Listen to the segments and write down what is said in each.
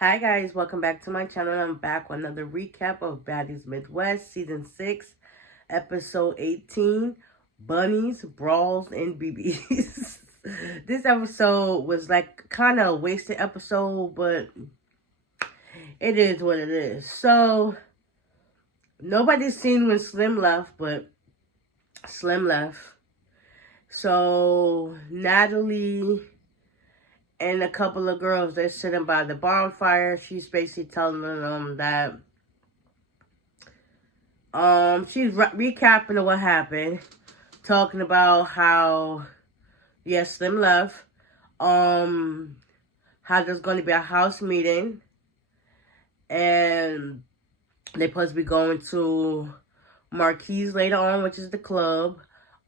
Hi guys, welcome back to my channel. I'm back with another recap of Baddies Midwest Season 6, Episode 18, Bunnies, Brawls, and BBs. This episode was like kind of a wasted episode, but it is what it is. So, nobody's seen when Slim left, but Slim left. So, Natalie and a couple of girls, they're sitting by the bonfire. She's basically telling them that she's recapping what happened, talking about how Slim left, how there's going to be a house meeting, and they're supposed to be going to Marquise later on, which is the club.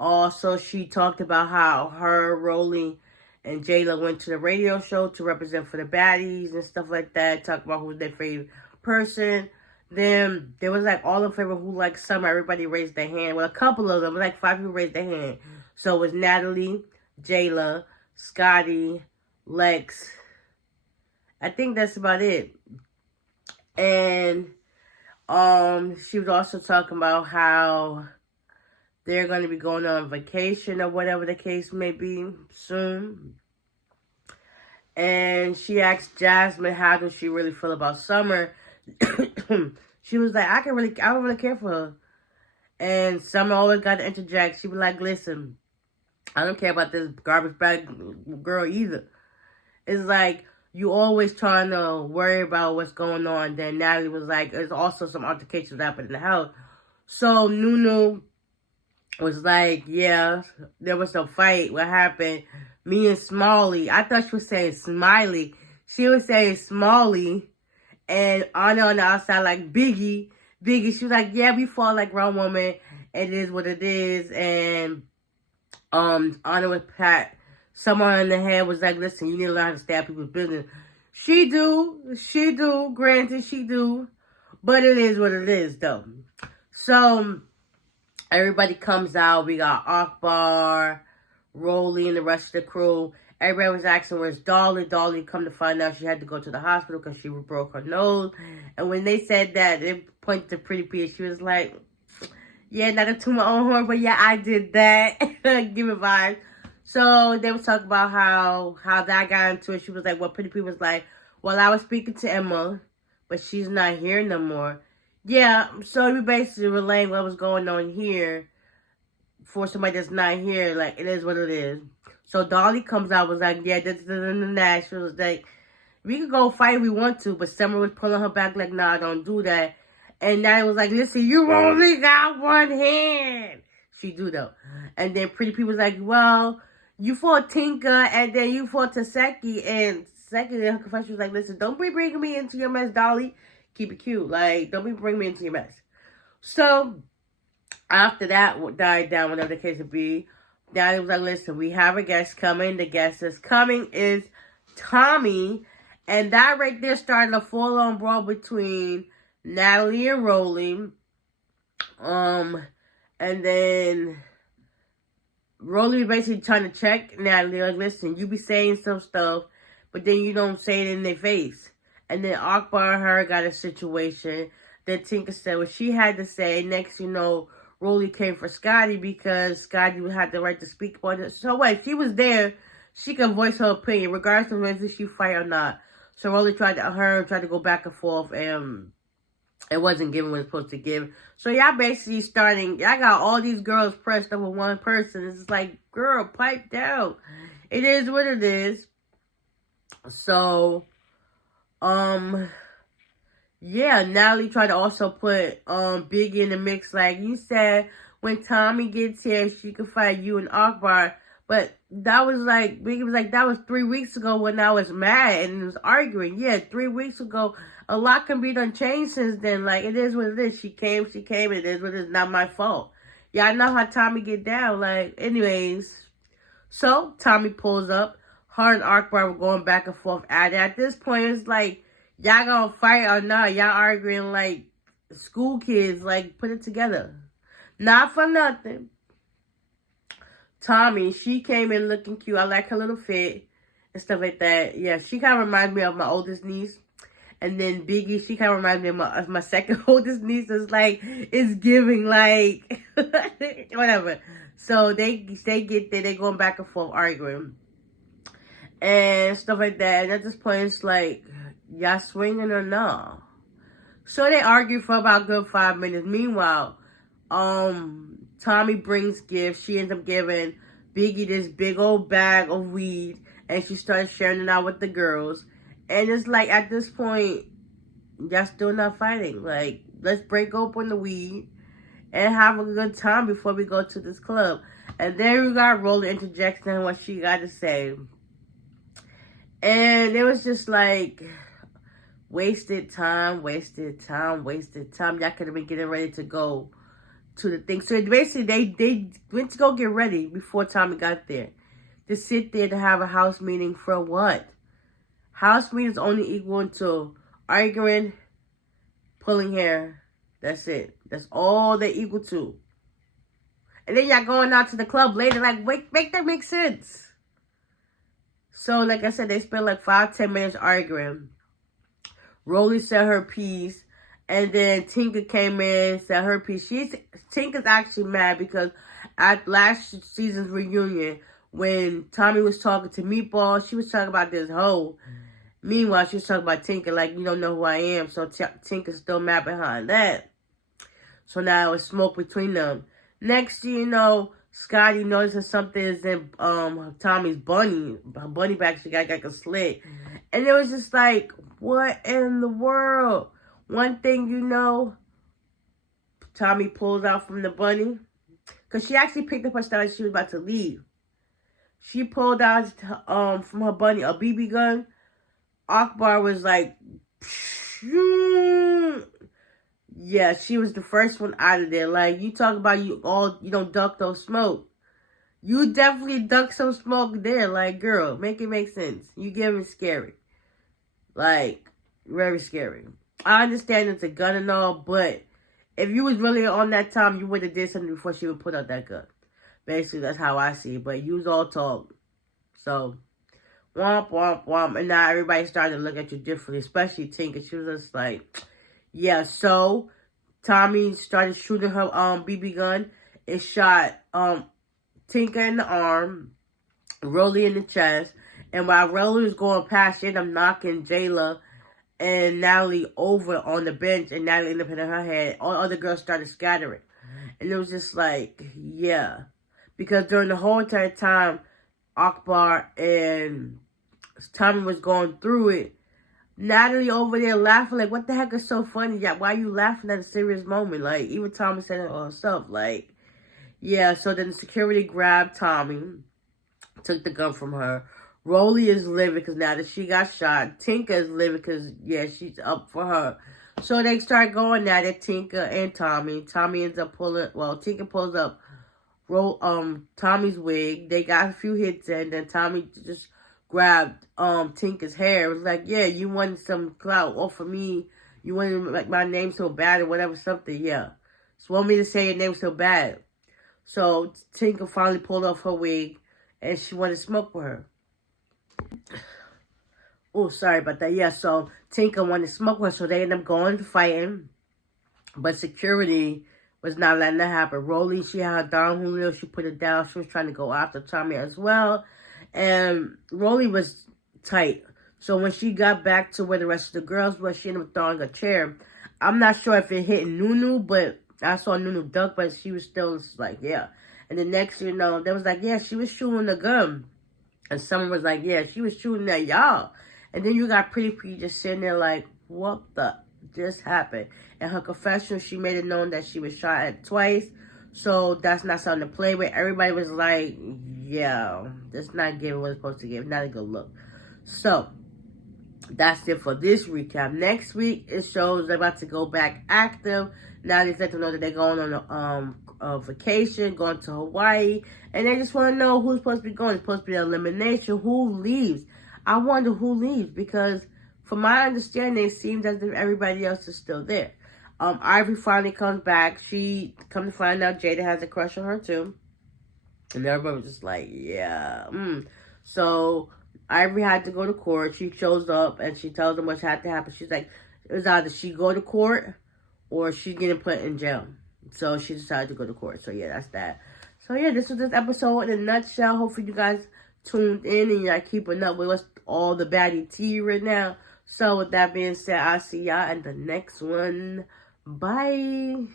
Also, she talked about how her, Rolly, and Jayla went to the radio show to represent for the Baddies and stuff like that. Talk about who's their favorite person. Then there was like all in favor who liked Summer. Everybody raised their hand. Well, a couple of them, like 5 people raised their hand. So it was Natalie, Jayla, Scotty, Lex. I think that's about it. And she was also talking about how they're going to be going on vacation or whatever the case may be soon. And she asked Jasmine how does she really feel about Summer. She was like, I don't really care for her. And Summer always got to interject. She was like, listen, I don't care about this garbage bag girl either. It's like, you always trying to worry about what's going on. Then Natalie was like, there's also some altercations happening in the house. So Nunu was like, yeah, there was a fight. What happened? Me and Smalley. I thought she was saying Smiley. She was saying Smalley. And Anna on the outside like Biggie. She was like, yeah, we fought like grown woman. It is what it is. And Anna was pat. Someone in the head was like, listen, you need to learn how to stay out people's business. She do. Granted, she do. But it is what it is, though. So, everybody comes out. We got Akbar, Rolly, and the rest of the crew. Everybody was asking, where's Dolly? Dolly, come to find out she had to go to the hospital because she broke her nose. And when they said that, they pointed to Pretty P. She was like, yeah, not to toot my own horn, but yeah, I did that. Give it vibes. So they was talking about how that got into it. She was like, well, Pretty P was like, well, I was speaking to Emma, but she's not here no more. Yeah, so we basically relaying what was going on here for somebody that's not here. Like, it is what it is. So Dolly comes out, was like, yeah, this and that. She was like, we could go fight if we want to, but Summer was pulling her back like, nah, don't do that. And Natalie was like, listen, you only got one hand. She do, though. And then Pretty P was like, well, you fought Tinka, and then you fought S6XE18. And S6XE18, in her confession, was like, listen, don't be bringing me into your mess, Dolly. Keep it cute. Like, don't be bringing me into your mess. So, after that died down, whatever the case would be, Daddy was like, listen, we have a guest coming. The guest that's coming is Tommie. And that right there started a full-on brawl between Natalie and Rolly. And then Rolly basically trying to check Natalie. Like, listen, you be saying some stuff, but then you don't say it in their face. And then Akbar and her got a situation. Then Tinka said what she had to say. Next, you know, Rolly came for Scotty because Scotty had the right to speak about it. So wait, she was there. She could voice her opinion, regardless of whether she fight or not. So Rolly tried to go back and forth, and it wasn't given what it's supposed to give. So y'all basically y'all got all these girls pressed over one person. It's like, girl, pipe down. It is what it is. So, yeah, Natalie tried to also put Biggie in the mix. Like you said, when Tommie gets here, she could fight you and Akbar. But that was like, Biggie was like, that was 3 weeks ago when I was mad and was arguing. Yeah, 3 weeks ago. A lot can be done changed since then. Like, it is what it is. She came. It is what it is. Not my fault. Yeah, I know how Tommie get down. Like, anyways. So, Tommie pulls up. Her and Akbar were going back and forth at it. At this point, it's like, y'all gonna fight or not? Y'all arguing like school kids. Like, put it together. Not for nothing. Tommie, she came in looking cute. I like her little fit and stuff like that. Yeah, she kind of reminds me of my oldest niece. And then Biggie, she kind of reminds me of my second oldest niece. It's like, it's giving, like, whatever. So they get there, they going back and forth arguing. And stuff like that. And at this point, it's like, y'all swinging or no? So they argue for about a good 5 minutes. Meanwhile, Tommie brings gifts. She ends up giving Biggie this big old bag of weed. And she starts sharing it out with the girls. And it's like, at this point, y'all still not fighting. Like, let's break open the weed and have a good time before we go to this club. And then we got Roller interjecting what she got to say. And it was just like, wasted time, wasted time, wasted time. Y'all could have been getting ready to go to the thing. So basically, they went to go get ready before Tommie got there. To sit there to have a house meeting for what? House meeting is only equal to arguing, pulling hair. That's it. That's all they equal to. And then y'all going out to the club later. Like, make that make sense. So, like I said, they spent like 5-10 minutes arguing. Rolly said her piece. And then Tinka came in and said her piece. Tinka's actually mad because at last season's reunion, when Tommie was talking to Meatball, she was talking about this hoe. Meanwhile, she was talking about Tinka like, you don't know who I am. So Tinka's still mad behind that. So now it was smoke between them. Next thing you know, Scotty notices something is in Tommie's bunny. Her bunny bag, she got like a slit. And it was just like, what in the world? One thing you know, Tommie pulls out from the bunny. Because she actually picked up her stuff and she was about to leave. She pulled out from her bunny a BB gun. Akbar was like, yeah, she was the first one out of there. Like, you talk about you don't duck those smoke. You definitely duck some smoke there. Like, girl, make it make sense. You get me scary. Like, very scary. I understand it's a gun and all, but if you was really on that time, you would have did something before she would put out that gun. Basically, that's how I see it. But you was all talk. So, womp, womp, womp. And now everybody started to look at you differently. Especially Tinka. She was just like, yeah. So, Tommie started shooting her BB gun. It shot Tinka in the arm. Rolly in the chest. And while Rolly was going past, she ended up knocking Jayla and Natalie over on the bench. And Natalie ended up hitting her head. All other girls started scattering. And it was just like, yeah. Because during the whole entire time, Akbar and Tommie was going through it, Natalie over there laughing like, what the heck is so funny? Yeah, why are you laughing at a serious moment? Like, even Tommie said it herself. Like, yeah, so then the security grabbed Tommie, took the gun from her. Rolly is living because now that she got shot. Tinka is living because, yeah, she's up for her. So they start going at it, Tinka and Tommie. Tommie ends up Tinka pulls up Tommie's wig. They got a few hits in, then Tommie just grabbed Tinka's hair. It was like, yeah, you wanted some clout off of me. You wanted to make my name so bad or whatever, something, yeah. So want me to say your name so bad. So Tinka finally pulled off her wig and she wanted to smoke with her. Oh, sorry about that. Yeah, so Tinka wanted to smoke with her, so they ended up going to fighting. But security was not letting that happen. Rolly, she had her down Julio. She put it down. She was trying to go after Tommie as well. And Rolly was tight. So when she got back to where the rest of the girls were, she ended up throwing a chair. I'm not sure if it hit Nunu, but I saw Nunu duck, but she was still like, yeah. And the next thing you know, they was like, yeah, she was shooting a gun. And someone was like, yeah, she was shooting at y'all. And then you got Pretty P just sitting there like, what the just happened? In her confession, she made it known that she was shot at twice. So that's not something to play with. Everybody was like, yeah, that's not giving what it's supposed to give. Not a good look. So that's it for this recap. Next week, it shows they're about to go back active. Now they let them know that they're going on a vacation, going to Hawaii. And they just want to know who's supposed to be going. It's supposed to be an elimination. Who leaves? I wonder who leaves because from my understanding, it seems as if everybody else is still there. Ivory finally comes back. She come to find out Jada has a crush on her too. And everybody was just like, yeah. So Ivory had to go to court. She shows up and she tells them what had to happen. She's like, it was either she go to court or she getting put in jail. So she decided to go to court. So yeah, that's that. So yeah, this was this episode in a nutshell. Hopefully you guys tuned in and y'all keeping up with what's all the baddie tea right now. So with that being said, I'll see y'all in the next one. Bye.